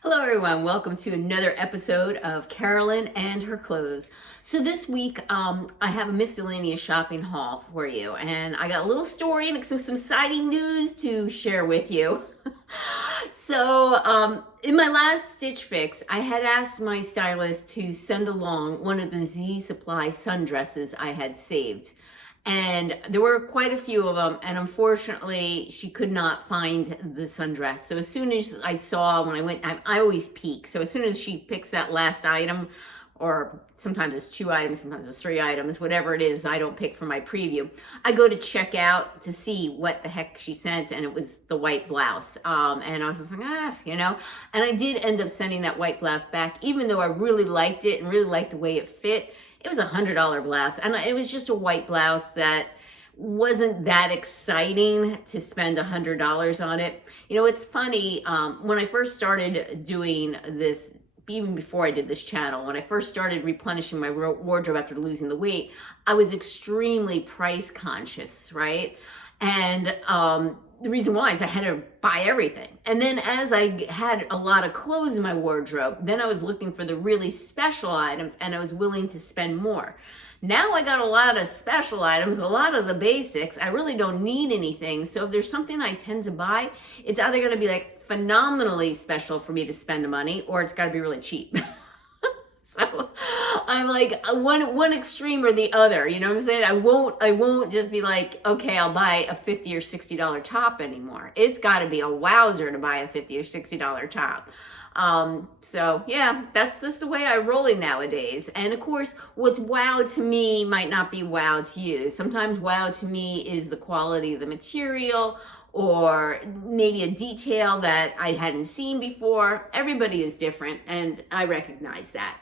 Hello everyone, welcome to another episode of Carolyn and Her Clothes. So this week I have a miscellaneous shopping haul for you, and I got a little story and some exciting news to share with you. In my last Stitch Fix, I had asked my stylist to send along one of the Z Supply sundresses I had saved. And there were quite a few of them, and unfortunately she could not find the sundress. So as soon as I saw, when I went, I always peek, so as soon as she picks that last item, or sometimes it's 2 items, sometimes it's 3 items, whatever it is, I don't pick for my preview, I go to check out to see what the heck she sent, and it was the white blouse. And I was just like, and I did end up sending that white blouse back, even though I really liked it and really liked the way it fit. It was $100 blouse, and it was just a white blouse that wasn't that exciting to spend $100 on it. You know, it's funny, when I first started doing this, even before I did this channel, when I first started replenishing my wardrobe after losing the weight, I was extremely price conscious, right? And the reason why is I had to buy everything. And then as I had a lot of clothes in my wardrobe, then I was looking for the really special items, and I was willing to spend more. Now I got a lot of special items, a lot of the basics. I really don't need anything. So if there's something I tend to buy, it's either going to be like phenomenally special for me to spend the money, or it's got to be really cheap. So I'm like one extreme or the other, you know what I'm saying? I won't just be like, okay, I'll buy a $50 or $60 top anymore. It's got to be a wowzer to buy a $50 or $60 top. So yeah, that's just the way I roll nowadays. And of course, what's wow to me might not be wow to you. Sometimes wow to me is the quality of the material, or maybe a detail that I hadn't seen before. Everybody is different, and I recognize that.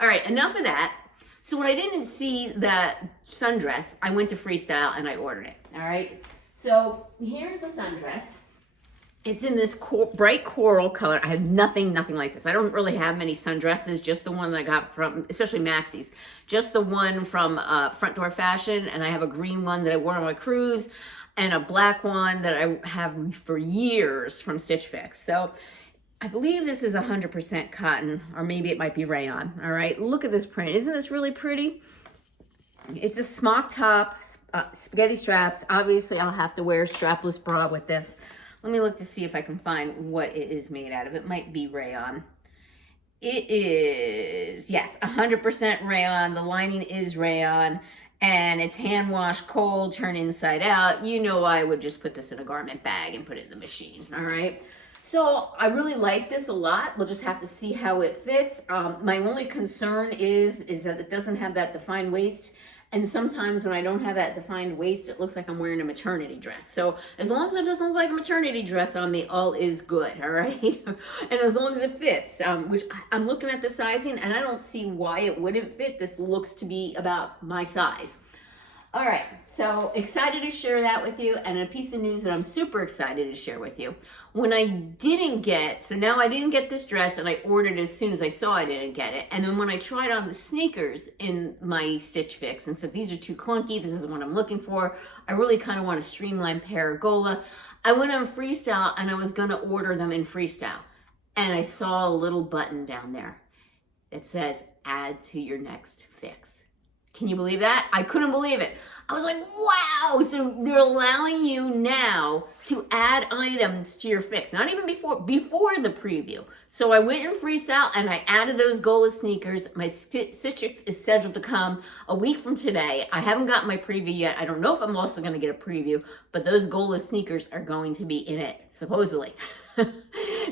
All right, enough of that. So when I didn't see that sundress, I went to Freestyle and I ordered it. All right, so here's the sundress. It's in this bright coral color. I have nothing like this. I don't really have many sundresses, just the one that I got from, especially Maxie's, just the one from Front Door Fashion, and I have a green one that I wore on my cruise, and a black one that I have for years from Stitch Fix. So I believe this is 100% cotton, or maybe it might be rayon. All right, look at this print. Isn't this really pretty? It's a smock top, spaghetti straps. Obviously, I'll have to wear a strapless bra with this. Let me look to see if I can find what it is made out of. It might be rayon. It is, yes, 100% rayon. The lining is rayon, and it's hand washed cold, turn inside out. You know, I would just put this in a garment bag and put it in the machine, all right? So I really like this a lot. We'll just have to see how it fits. My only concern is that it doesn't have that defined waist. And sometimes when I don't have that defined waist, it looks like I'm wearing a maternity dress. So as long as it doesn't look like a maternity dress on me, all is good, all right? And as long as it fits, which I'm looking at the sizing, and I don't see why it wouldn't fit. This looks to be about my size. All right, so excited to share that with you, and a piece of news that I'm super excited to share with you. When I didn't get, so now I didn't get this dress, and I ordered it as soon as I saw I didn't get it, and then when I tried on the sneakers in my Stitch Fix and said, these are too clunky, this isn't what I'm looking for, I really kind of want a streamlined paragola, I went on Freestyle, and I was gonna order them in Freestyle, and I saw a little button down there that says, add to your next fix. Can you believe that? I couldn't believe it. I was like, wow! So they're allowing you now to add items to your fix. Not even before the preview. So I went in Freestyle and I added those Gola sneakers. My Stitch Fix is scheduled to come a week from today. I haven't gotten my preview yet. I don't know if I'm also going to get a preview, but those Gola sneakers are going to be in it, supposedly.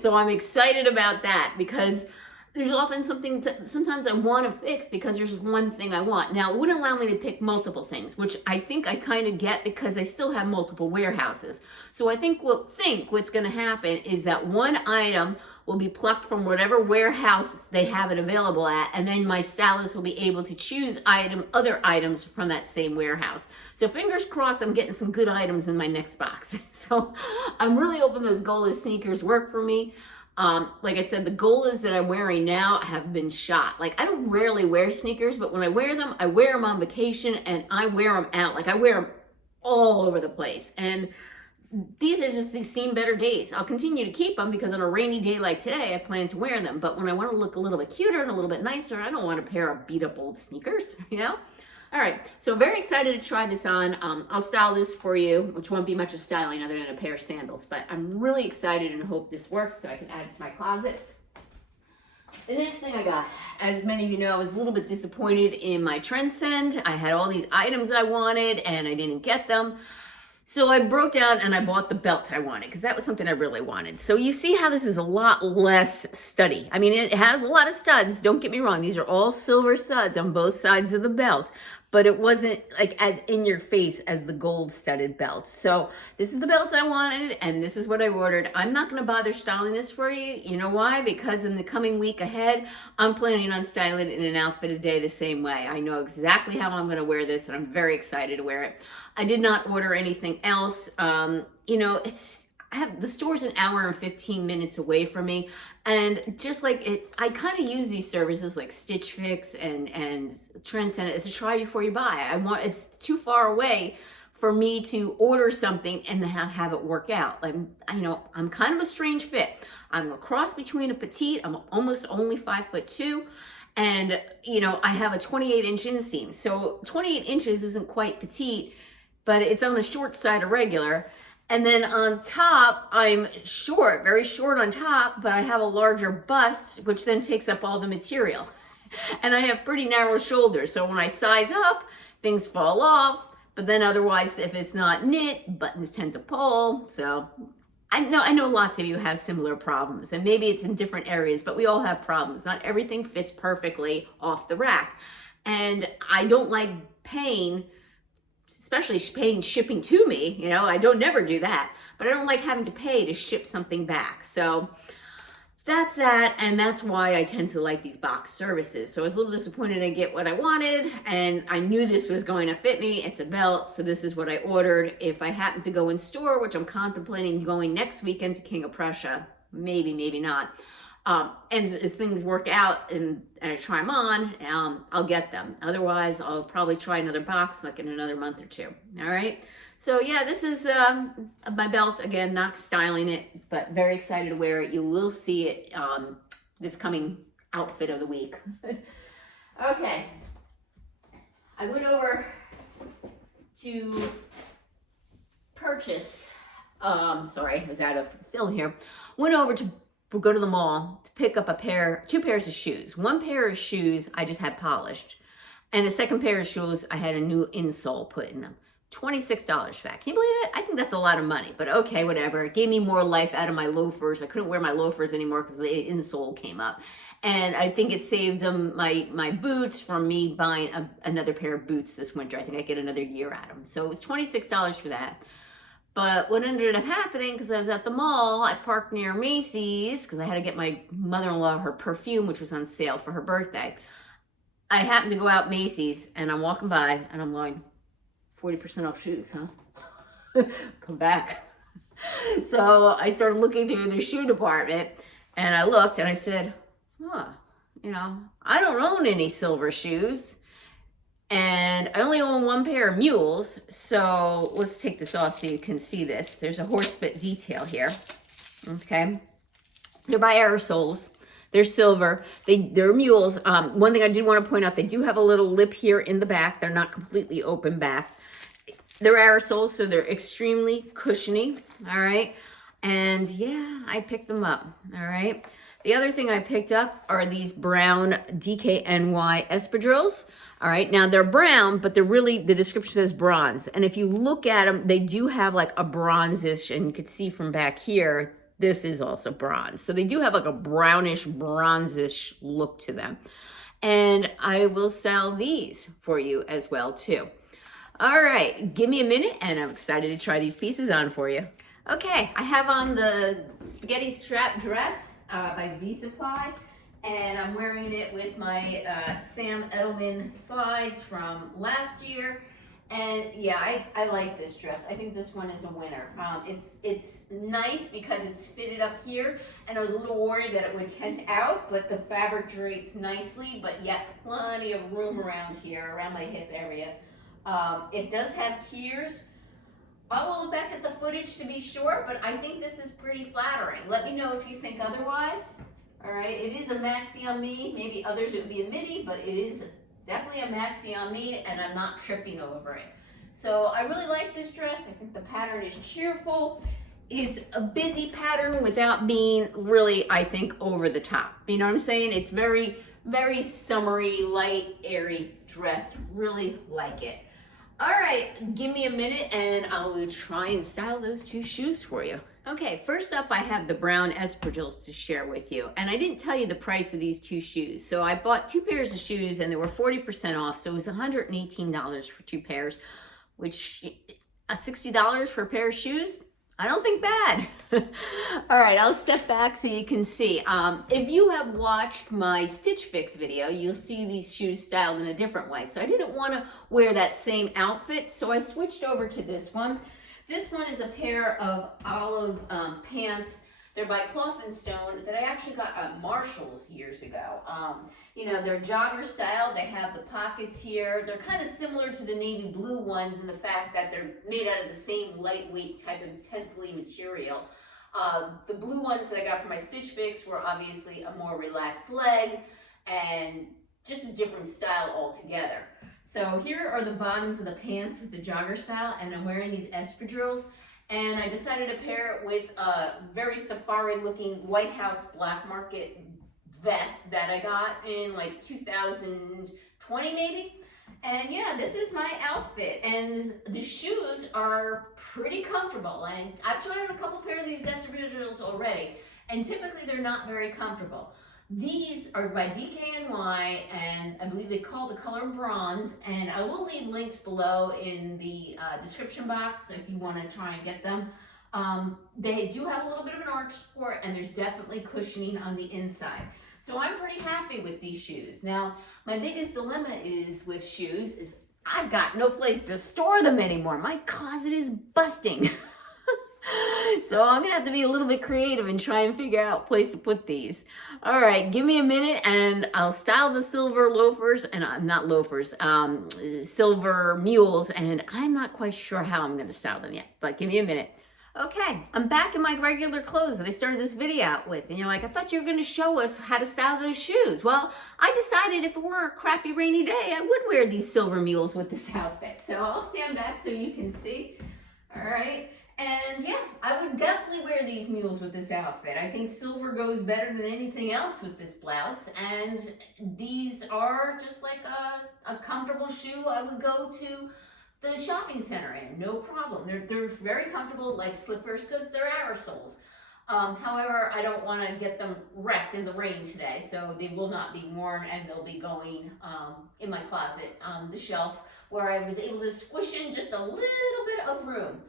So I'm excited about that, because there's often sometimes I want to fix because there's one thing I want. Now, it wouldn't allow me to pick multiple things, which I think I kind of get because I still have multiple warehouses. So I think what's going to happen is that one item will be plucked from whatever warehouse they have it available at, and then my stylist will be able to choose other items from that same warehouse. So fingers crossed I'm getting some good items in my next box. So I'm really hoping those Gola sneakers work for me. Like I said, the Golas that I'm wearing now have been shot. Like, I don't rarely wear sneakers, but when I wear them on vacation, and I wear them out. Like, I wear them all over the place. And these are just these seem better days. I'll continue to keep them because on a rainy day like today, I plan to wear them. But when I want to look a little bit cuter and a little bit nicer, I don't want a pair of beat up old sneakers, you know? All right, so I'm very excited to try this on. I'll style this for you, which won't be much of styling other than a pair of sandals, but I'm really excited and hope this works so I can add it to my closet. The next thing I got, as many of you know, I was a little bit disappointed in my Trendsend. I had all these items I wanted and I didn't get them. So I broke down and I bought the belt I wanted because that was something I really wanted. So you see how this is a lot less sturdy. I mean, it has a lot of studs. Don't get me wrong. These are all silver studs on both sides of the belt, but it wasn't like as in your face as the gold studded belt. So this is the belt I wanted and this is what I ordered. I'm not going to bother styling this for you. You know why? Because in the coming week ahead, I'm planning on styling it in an outfit a day the same way. I know exactly how I'm going to wear this and I'm very excited to wear it. I did not order anything else. You know, the store's an hour and 15 minutes away from me. And just like I kind of use these services like Stitch Fix and Trendsend as a try before you buy. It's too far away for me to order something and have it work out. I'm kind of a strange fit. I'm a cross between a petite. I'm almost only 5'2". And, you know, I have a 28-inch inseam. So 28 inches isn't quite petite, but it's on the short side of regular. And then on top, I'm short, very short on top, but I have a larger bust, which then takes up all the material. And I have pretty narrow shoulders. So when I size up, things fall off. But then otherwise, if it's not knit, buttons tend to pull. So I know lots of you have similar problems. And maybe it's in different areas, but we all have problems. Not everything fits perfectly off the rack. And I don't like paying, especially paying shipping to me, you know, I don't never do that, but I don't like having to pay to ship something back. So that's that, and that's why I tend to like these box services. So I was a little disappointed I didn't get what I wanted, and I knew this was going to fit me. It's a belt, so this is what I ordered. If I happen to go in store, which I'm contemplating going next weekend to King of Prussia, maybe not, and as things work out and I try them on, I'll get them. Otherwise, I'll probably try another box like in another month or two. All right. So yeah, this is my belt. Again, not styling it, but very excited to wear it. You will see it this coming outfit of the week. Okay. I went over to purchase, sorry, I was out of film here. Went over to go to the mall to pick up two pairs of shoes. One pair of shoes I just had polished, and the second pair of shoes I had a new insole put in them. $26 for that. Can you believe it? I think that's a lot of money, but okay, whatever. It gave me more life out of my loafers. I couldn't wear my loafers anymore because the insole came up, and I think it saved them my boots from me buying another pair of boots this winter. I think I get another year at them. So it was $26 for that. But what ended up happening, because I was at the mall, I parked near Macy's because I had to get my mother-in-law her perfume, which was on sale for her birthday. I happened to go out Macy's, and I'm walking by, and I'm going, 40% off shoes, huh? Come back. So I started looking through the shoe department, and I looked, and I said, you know, I don't own any silver shoes. And I only own one pair of mules, so let's take this off so you can see this. There's a horsebit detail here, okay? They're by Aerosoles. They're silver. They're mules. One thing I did want to point out, they do have a little lip here in the back. They're not completely open back. They're Aerosoles, so they're extremely cushiony, all right? And yeah, I picked them up, all right? The other thing I picked up are these brown DKNY espadrilles. All right, now they're brown, but they're really, the description says bronze. And if you look at them, they do have like a bronzish, and you can see from back here, this is also bronze. So they do have like a brownish, bronzish look to them. And I will sell these for you as well too. All right, give me a minute and I'm excited to try these pieces on for you. Okay, I have on the spaghetti strap dress by Z Supply. And I'm wearing it with my Sam Edelman slides from last year. And yeah, I like this dress. I think this one is a winner. It's nice because it's fitted up here, and I was a little worried that it would tent out, but the fabric drapes nicely, but yet plenty of room around here, around my hip area. It does have tiers I will look back at the footage to be sure, but I think this is pretty flattering. Let me know if you think otherwise. All right, it is a maxi on me. Maybe others it would be a midi, but it is definitely a maxi on me, and I'm not tripping over it. So I really like this dress. I think the pattern is cheerful. It's a busy pattern without being really, I think, over the top. You know what I'm saying? It's very, very summery, light, airy dress. Really like it. All right, give me a minute and I will try and style those two shoes for you. Okay, first up I have the brown espadrilles to share with you. And I didn't tell you the price of these two shoes. So I bought two pairs of shoes and they were 40% off. So it was $118 for two pairs, which $60 for a pair of shoes, I don't think bad. All right, I'll step back so you can see. If you have watched my Stitch Fix video, you'll see these shoes styled in a different way. So I didn't want to wear that same outfit, so I switched over to this one. This one is a pair of olive pants. They're by Cloth and Stone that I actually got at Marshall's years ago. You know, they're jogger style. They have the pockets here. They're kind of similar to the navy blue ones in the fact that they're made out of the same lightweight type of tensile material. The blue ones that I got for my Stitch Fix were obviously a more relaxed leg and just a different style altogether. So here are the bottoms of the pants with the jogger style, and I'm wearing these espadrilles. And I decided to pair it with a very safari looking White House black market vest that I got in like 2020 maybe. And yeah, this is my outfit. And the shoes are pretty comfortable. And I've tried on a couple pair of these espadrilles already. And typically they're not very comfortable. These are by DKNY, and I believe they call the color bronze, and I will leave links below in the description box if you want to try and get them. They do have a little bit of an arch support, and there's definitely cushioning on the inside. So I'm pretty happy with these shoes. Now, my biggest dilemma is with shoes is I've got no place to store them anymore. My closet is busting. So I'm gonna have to be a little bit creative and try and figure out a place to put these. All right, give me a minute and I'll style the silver loafers, and not loafers, silver mules, and I'm not quite sure how I'm gonna style them yet, but give me a minute. Okay, I'm back in my regular clothes that I started this video out with, and you're like, I thought you were gonna show us how to style those shoes. Well, I decided if it weren't a crappy rainy day, I would wear these silver mules with this outfit. So I'll stand back so you can see. All right. And yeah, I would definitely wear these mules with this outfit. I think silver goes better than anything else with this blouse. And these are just like a comfortable shoe I would go to the shopping center in, no problem. They're very comfortable, like slippers, because they're aerosols. However, I don't want to get them wrecked in the rain today, so they will not be worn, and they'll be going in my closet on the shelf where I was able to squish in just a little bit of room.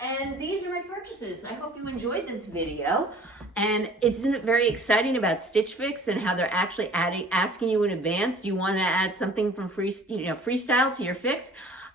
And these are my purchases. I hope you enjoyed this video. And isn't it very exciting about Stitch Fix and how they're actually asking you in advance, do you want to add something from freestyle to your fix?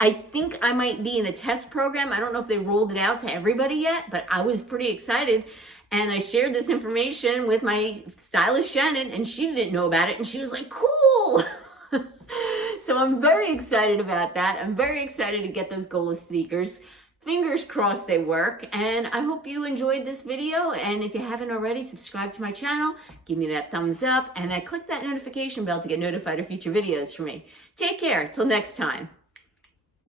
I think I might be in a test program. I don't know if they rolled it out to everybody yet, but I was pretty excited. And I shared this information with my stylist, Shannon, and she didn't know about it. And she was like, cool. So I'm very excited about that. I'm very excited to get those Gola sneakers. Fingers crossed they work, and I hope you enjoyed this video. And if you haven't already, subscribe to my channel, give me that thumbs up, and click that notification bell to get notified of future videos from me. Take care, till next time.